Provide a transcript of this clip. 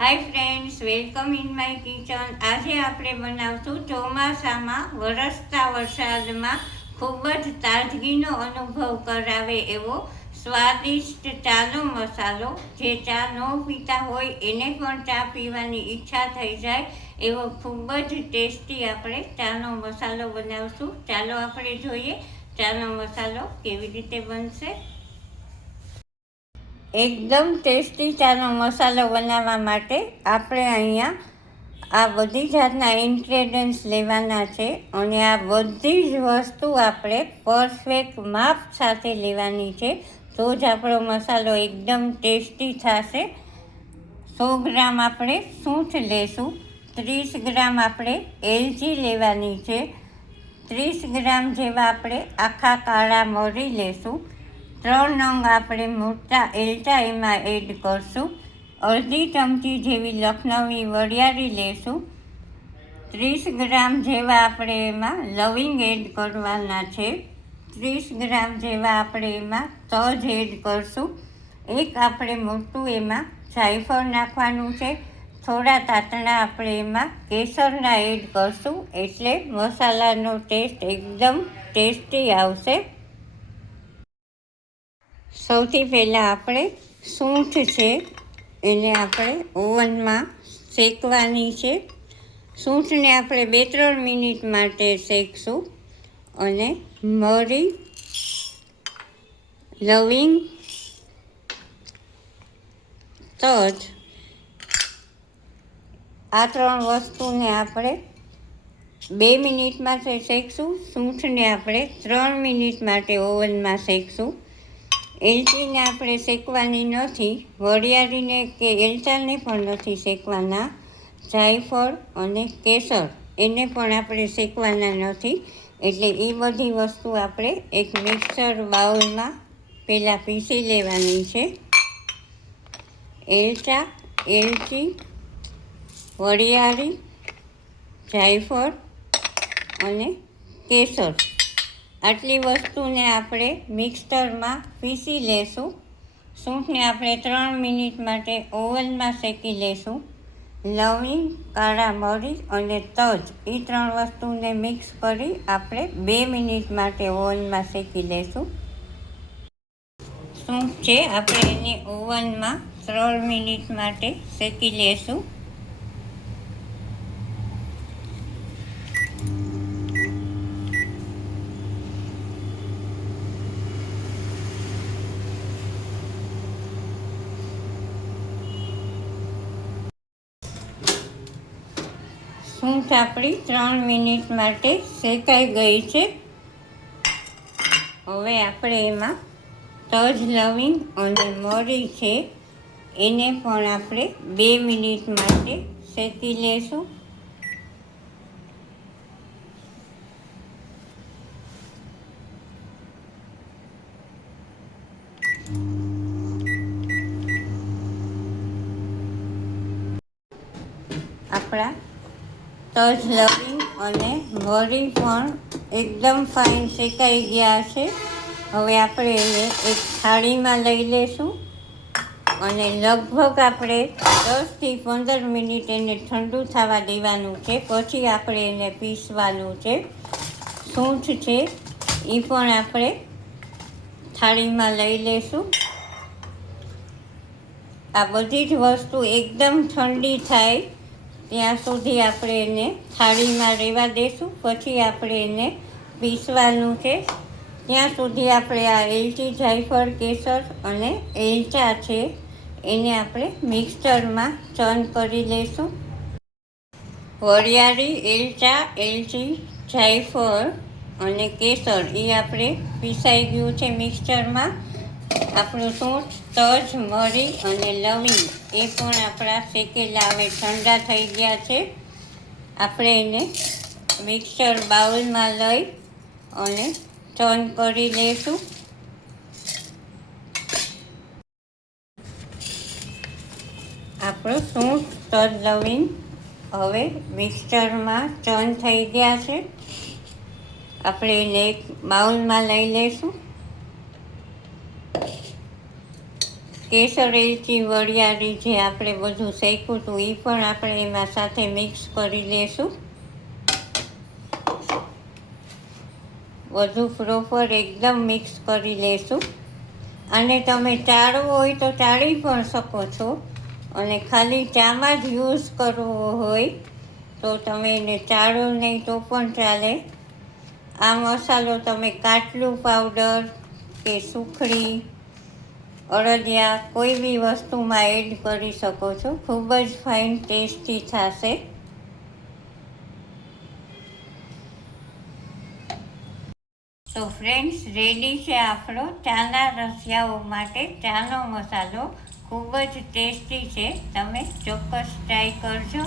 Hi friends, welcome in my kitchen. આજે આપણે બનાવશું ચોમાસામાં વરસતા વરસાદમાં ખૂબ જ તાજગીનો અનુભવ કરાવે એવો સ્વાદિષ્ટ ચાનો મસાલો. જે ચા ન પીતા હોય એને પણ ચા પીવાની ઈચ્છા થઈ જાય એવો ખૂબ જ ટેસ્ટી આપણે ચાનો મસાલો બનાવશું. ચાલો આપણે જોઈએ ચાનો મસાલો કેવી રીતે બનશે. એકદમ ટેસ્ટી ચાનો મસાલો બનાવવા માટે આપણે અહીંયા આ બધી જાતના ઇન્ગ્રેડિયન્ટ્સ લેવાના છે અને આ બધી જ વસ્તુ આપણે પરફેક્ટ માપ સાથે લેવાની છે, તો જ આપણો મસાલો એકદમ ટેસ્ટી થશે. 100 ગ્રામ આપણે સૂંઠ લેશું, 30 ગ્રામ આપણે એલચી લેવાની છે, 30 ગ્રામ જેવા આપણે આખા કાળા મરી લેશું, 3 નંગ આપણે મોટા એલચા એમાં એડ કરશું, અડધી ચમચી જેવી લખનવી વરિયાળી લેશું, 30 ગ્રામ જેવા આપણે એમાં લવિંગ એડ કરવાના છે, 30 ગ્રામ જેવા આપણે એમાં તજ એડ કરશું, એક આપણે મોટું એમાં જાયફળ નાખવાનું છે, થોડા તાતણા આપણે એમાં કેસરના એડ કરશું એટલે મસાલાનો ટેસ્ટ એકદમ ટેસ્ટી આવશે. સૌથી પહેલાં આપણે સૂંઠ છે એને આપણે ઓવનમાં શેકવાની છે. સૂંઠને આપણે 2-3 મિનિટ માટે શેકશું અને મરી, લવિંગ, તજ આ 3 વસ્તુને આપણે 2 મિનિટ માટે શેકશું. સૂંઠને આપણે 3 મિનિટ માટે ઓવનમાં શેકશું. એલચીને આપણે શેકવાની નથી, વરિયાળીને કે એલચાને પણ નથી શેકવાના, જાયફળ અને કેસર એને પણ આપણે શેકવાના નથી. એટલે એ બધી વસ્તુ આપણે એક મિક્સર બાઉલમાં પહેલાં પીસી લેવાની છે. એલચા, એલચી, વરિયાળી, જાયફળ અને કેસર આટલી વસ્તુને આપણે મિક્સરમાં પીસી લેશું. સૂંઠને આપણે 3 મિનિટ માટે ઓવનમાં શેકી લેશું. લવિંગ, કાળા મરી અને તજ એ 3 વસ્તુને મિક્સ કરી આપણે 2 મિનિટ માટે ઓવનમાં શેકી લેશું. સૂંઠ છે આપણે એને ઓવનમાં 3 મિનિટ માટે શેકી લેશું. સૂંઠ આપણી 3 મિનિટ માટે શેકાઈ ગઈ છે. હવે આપણે એમાં તજ, લવિંગ અને મરી છે એને પણ આપણે 2 મિનિટ માટે શેકી લેશું. આપણા તજ, લવિંગ અને મરી પણ એકદમ ફાઇન શેકાઈ ગયા છે. હવે આપણે એને એક થાળીમાં લઈ લેશું અને લગભગ આપણે 10થી 15 મિનિટ એને ઠંડુ થવા દેવાનું છે, પછી આપણે એને પીસવાનું છે. સૂંઠ છે એ પણ આપણે થાળીમાં લઈ લેશું. આ બધી જ વસ્તુ એકદમ ઠંડી થાય ત્યાં સુધી આપણે એને થાળીમાં રહેવા દઈશું, પછી આપણે એને પીસવાનું છે. ત્યાં સુધી આપણે આ એલચી, જાયફળ, કેસર અને એલચા છે એને આપણે મિક્સરમાં ચર્ન કરી લઈશું. વરિયાળી, એલચા, એલચી, જાયફળ અને કેસર એ આપણે પીસાઈ ગયું છે મિક્સરમાં. આપણું સૂંઠ, તજ, મરી અને લવિંગ એ પણ આપણા શેકેલા હવે ઠંડા થઈ ગયા છે. આપણે એને મિક્સર બાઉલમાં લઈ અને ચર્ન કરી લઈશું. આપણું સૂંઠ, તજ, લવિંગ હવે મિક્સરમાં ચર્ન થઈ ગયા છે. આપણે એને એક બાઉલમાં લઈ લઈશું. કેસર એલચી વરિયાળી જે આપણે બધું શેક્યું હતું એ પણ આપણે એમાં સાથે મિક્સ કરી લઈશું. બધું પ્રોપર એકદમ મિક્સ કરી લઈશું. અને તમે ચાળવું હોય તો ચાળી પણ શકો છો, અને ખાલી ચામાં જ યુઝ કરવો હોય તો તમે એને ચાળો નહીં તો પણ ચાલે. આ મસાલો તમે કાટલું પાવડર કે સુખડી, અળદિયા કોઈ બી વસ્તુમાં એડ કરી શકો છો. ખૂબ જ ફાઇન ટેસ્ટી થશે. તો ફ્રેન્ડ્સ, રેડી છે આપણો ચાના રસિયાઓ માટે ચાનો મસાલો. ખૂબ જ ટેસ્ટી છે, તમે ચોક્કસ ટ્રાય કરજો.